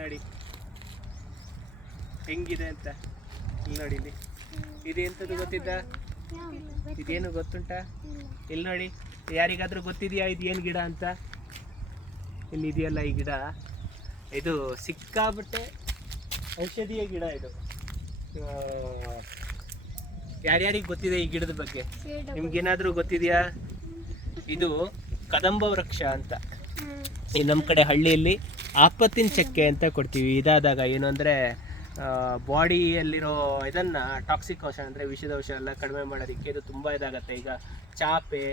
ನೋಡಿ ಹೆಂಗಿದೆ ಅಂತ. ಇಲ್ಲಿ ನೋಡಿ, ಇಲ್ಲಿ ಇದೆಂಥದ್ದು ಗೊತ್ತಿದ್ದ? ಇದೇನು ಗೊತ್ತುಂಟಾ? ಇಲ್ಲಿ ನೋಡಿ, ಯಾರಿಗಾದ್ರೂ ಗೊತ್ತಿದೆಯಾ ಇದು ಏನು ಗಿಡ ಅಂತ? ಇಲ್ಲಿ ಇದೆಯಲ್ಲ ಈ ಗಿಡ, ಇದು ಸಿಕ್ಕಾಬಿಟ್ಟೆ ಔಷಧೀಯ ಗಿಡ. ಇದು ಯಾರ್ಯಾರಿಗೆ ಗೊತ್ತಿದೆ ಈ ಗಿಡದ ಬಗ್ಗೆ? ನಿಮ್ಗೇನಾದ್ರೂ ಗೊತ್ತಿದೆಯಾ? ಇದು ಕದಂಬ ವೃಕ್ಷ ಅಂತ. ಈ ನಮ್ಮ ಕಡೆ ಹಳ್ಳಿಯಲ್ಲಿ ಆಪತ್ತಿನ ಚಕ್ಕೆ ಅಂತ ಕೊಡ್ತೀವಿ. ಇದಾದಾಗ ಏನು ಅಂದರೆ ಬಾಡಿಯಲ್ಲಿರೋ ಇದನ್ನು ಟಾಕ್ಸಿಕ್ ಅಂಶ ಅಂದರೆ ವಿಷದ ಅಂಶ ಎಲ್ಲ ಕಡಿಮೆ ಮಾಡೋದಕ್ಕೆ ಇದು ತುಂಬ ಇದಾಗತ್ತೆ. ಈಗ ಚಾಪೆ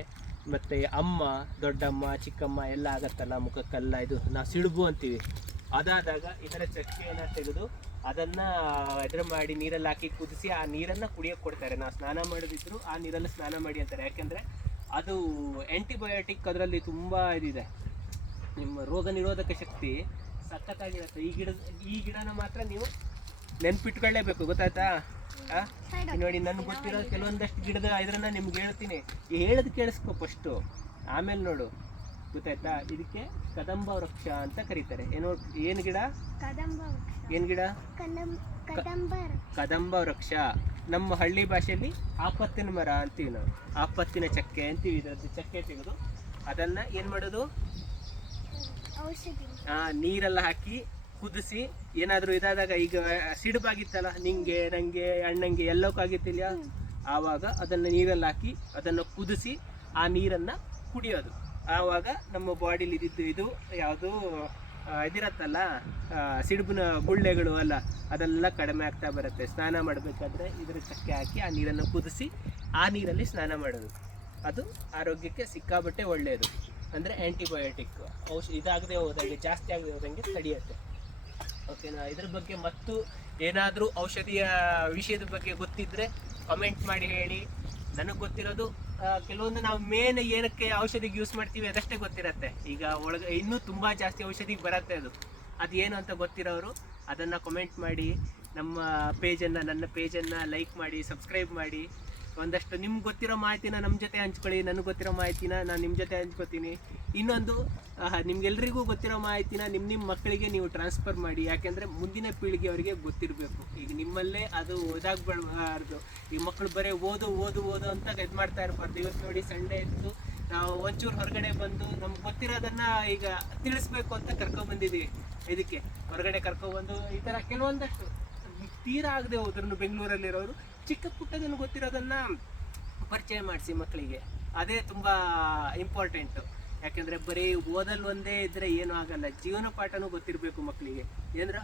ಮತ್ತು ಅಮ್ಮ, ದೊಡ್ಡಮ್ಮ, ಚಿಕ್ಕಮ್ಮ ಎಲ್ಲ ಆಗತ್ತಲ್ಲ ಮುಖಕ್ಕೆಲ್ಲ, ಇದು ನಾವು ಸಿಡುಬು ಅಂತೀವಿ. ಅದಾದಾಗ ಇದರ ಚಕ್ಕೆಯನ್ನು ತೆಗೆದು ಅದನ್ನು ಎದುರು ಮಾಡಿ ನೀರಲ್ಲಿ ಹಾಕಿ ಕುದಿಸಿ ಆ ನೀರನ್ನು ಕುಡಿಯೋಕ್ಕೆ ಕೊಡ್ತಾರೆ. ನಾವು ಸ್ನಾನ ಮಾಡೋದಿದ್ರು ಆ ನೀರಲ್ಲಿ ಸ್ನಾನ ಮಾಡಿ ಅಂತಾರೆ. ಯಾಕೆಂದರೆ ಅದು ಆ್ಯಂಟಿಬಯೋಟಿಕ್, ಅದರಲ್ಲಿ ತುಂಬ ಇದಿದೆ. ನಿಮ್ಮ ರೋಗ ನಿರೋಧಕ ಶಕ್ತಿ ಸಖತ್ತಾಗಿರುತ್ತೆ. ಈ ಗಿಡನ ಮಾತ್ರ ನೀವು ನೆನ್ಪಿಟ್ಕೊಳ್ಳೇಬೇಕು, ಗೊತ್ತಾಯ್ತಾ? ನೋಡಿ, ನನಗೆ ಗೊತ್ತಿರೋ ಕೆಲವೊಂದಷ್ಟು ಗಿಡದ ಇದನ್ನ ನಿಮ್ಗೆ ಹೇಳ್ತೀನಿ. ಹೇಳೋದು ಕೇಳಿಸ್ಕೊ ಫಸ್ಟು, ಆಮೇಲೆ ನೋಡು, ಗೊತ್ತಾಯ್ತಾ? ಇದಕ್ಕೆ ಕದಂಬ ವೃಕ್ಷ ಅಂತ ಕರೀತಾರೆ. ಏನು ಗಿಡ? ಏನು ಗಿಡ? ಕದಂಬ ವೃಕ್ಷ. ನಮ್ಮ ಹಳ್ಳಿ ಭಾಷೆಯಲ್ಲಿ ಆಪತ್ತಿನ ಮರ ಅಂತೀವಿ ನಾವು, ಆಪತ್ತಿನ ಚಕ್ಕೆ ಅಂತೀವಿ. ಇದರದ್ದು ಚಕ್ಕೆ ತೆಗೆದು ಅದನ್ನು ಏನು ಮಾಡೋದು? ನೀರೆಲ್ಲ ಹಾಕಿ ಕುದಿಸಿ, ಏನಾದರೂ ಇದಾದಾಗ, ಈಗ ಸಿಡುಬಾಗಿತ್ತಲ್ಲ ನಿಂಗೆ, ನನಗೆ, ಅಣ್ಣಂಗೆ ಎಲ್ಲಕ್ಕಾಗಿತ್ತಿಲ್ಲ, ಆವಾಗ ಅದನ್ನು ನೀರಲ್ಲಿ ಹಾಕಿ ಅದನ್ನು ಕುದಿಸಿ ಆ ನೀರನ್ನು ಕುಡಿಯೋದು. ಆವಾಗ ನಮ್ಮ ಬಾಡಿಲಿ ಇದ್ದಿದ್ದು ಇದು ಯಾವುದು ಇದಿರತ್ತಲ್ಲ, ಸಿಡುಬಿನ ಗುಳ್ಳೆಗಳು ಅಲ್ಲ, ಅದೆಲ್ಲ ಕಡಿಮೆ ಆಗ್ತಾ ಬರುತ್ತೆ. ಸ್ನಾನ ಮಾಡಬೇಕಾದ್ರೆ ಇದರ ಚಕ್ಕೆ ಹಾಕಿ ಆ ನೀರನ್ನು ಕುದಿಸಿ ಆ ನೀರಲ್ಲಿ ಸ್ನಾನ ಮಾಡೋದು. ಅದು ಆರೋಗ್ಯಕ್ಕೆ ಸಿಕ್ಕಾಬಟ್ಟೆ ಒಳ್ಳೆಯದು. ಅಂದರೆ ಆ್ಯಂಟಿಬಯೋಟಿಕ್ ಇದಾಗದೆ ಹೋದಂಗೆ, ಜಾಸ್ತಿ ಆಗದೆ ಹೋದಂಗೆ ತಡೆಯುತ್ತೆ. ಓಕೆನಾ? ಇದ್ರ ಬಗ್ಗೆ ಮತ್ತು ಏನಾದರೂ ಔಷಧಿಯ ವಿಷಯದ ಬಗ್ಗೆ ಗೊತ್ತಿದ್ದರೆ ಕಮೆಂಟ್ ಮಾಡಿ ಹೇಳಿ. ನನಗೆ ಗೊತ್ತಿರೋದು ಕೆಲವೊಂದು ನಾವು ಮೇನ್ ಏನಕ್ಕೆ ಔಷಧಿಗೆ ಯೂಸ್ ಮಾಡ್ತೀವಿ ಅದಷ್ಟೇ ಗೊತ್ತಿರತ್ತೆ. ಈಗ ಒಳಗೆ ಇನ್ನೂ ತುಂಬ ಜಾಸ್ತಿ ಔಷಧಿಗೆ ಬರುತ್ತೆ. ಅದು ಏನು ಅಂತ ಗೊತ್ತಿರೋರು ಅದನ್ನು ಕಮೆಂಟ್ ಮಾಡಿ. ನಮ್ಮ ಪೇಜನ್ನು, ನನ್ನ ಪೇಜನ್ನು ಲೈಕ್ ಮಾಡಿ, ಸಬ್ಸ್ಕ್ರೈಬ್ ಮಾಡಿ. ಒಂದಷ್ಟು ನಿಮ್ಗೆ ಗೊತ್ತಿರೋ ಮಾಹಿತಿನ ನಮ್ಮ ಜೊತೆ ಹಂಚ್ಕೊಳ್ಳಿ. ನನಗೆ ಗೊತ್ತಿರೋ ಮಾಹಿತಿನ ನಾನು ನಿಮ್ಮ ಜೊತೆ ಹಂಚ್ಕೊತೀನಿ. ಇನ್ನೊಂದು, ನಿಮ್ಗೆಲ್ರಿಗೂ ಗೊತ್ತಿರೋ ಮಾಹಿತಿನ ನಿಮ್ಮ ಮಕ್ಕಳಿಗೆ ನೀವು ಟ್ರಾನ್ಸ್ಫರ್ ಮಾಡಿ. ಯಾಕೆಂದರೆ ಮುಂದಿನ ಪೀಳಿಗೆ ಅವರಿಗೆ ಗೊತ್ತಿರಬೇಕು. ಈಗ ನಿಮ್ಮಲ್ಲೇ ಅದು ಓದಾಗಬಾರ್ದು. ಈ ಮಕ್ಕಳು ಬರೀ ಓದು ಓದು ಓದು ಅಂತ ಇದು ಮಾಡ್ತಾ ಇರಬಾರ್ದು. ಇವತ್ತು ನೋಡಿ, ಸಂಡೇ ಇತ್ತು, ನಾವು ಒಂಚೂರು ಹೊರಗಡೆ ಬಂದು ನಮ್ಗೆ ಗೊತ್ತಿರೋದನ್ನು ಈಗ ತಿಳಿಸ್ಬೇಕು ಅಂತ ಕರ್ಕೊಂಡ್ಬಂದಿದ್ದೀವಿ. ಇದಕ್ಕೆ ಹೊರಗಡೆ ಕರ್ಕೊಬಂದು ಈ ಥರ ಕೆಲವೊಂದಷ್ಟು ತೀರಾ ಆಗದೆ ಹೋದ್ರೂ ಬೆಂಗಳೂರಲ್ಲಿರೋರು ಚಿಕ್ಕ ಪುಟ್ಟದನ್ನು ಗೊತ್ತಿರೋದನ್ನು ಪರಿಚಯ ಮಾಡಿಸಿ ಮಕ್ಕಳಿಗೆ. ಅದೇ ತುಂಬ ಇಂಪಾರ್ಟೆಂಟು. ಯಾಕೆಂದರೆ ಬರೀ ಓದಲು ಒಂದೇ ಇದ್ದರೆ ಏನೂ ಆಗಲ್ಲ, ಜೀವನ ಪಾಠನೂ ಗೊತ್ತಿರಬೇಕು ಮಕ್ಕಳಿಗೆ. ಏನ್ರ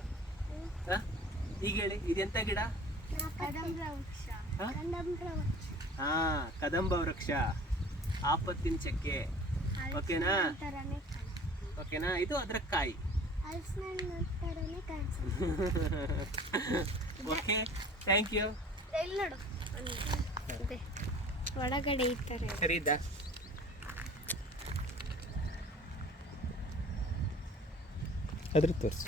ಈಗ ಹೇಳಿ, ಇದೆಂಥ ಗಿಡ? ಹಾಂ, ಕದಂಬ ವೃಕ್ಷ, ಆಪತ್ತಿನ ಚಕ್ಕೆ. ಓಕೆನಾ? ಓಕೆನಾ? ಇದು ಅದರ ಕಾಯಿ. Okay, thank you. ಒಳಗಡೆ ಈ ಥರ ಸರಿದಾ? ಅದ್ರ ತೋರಿಸು.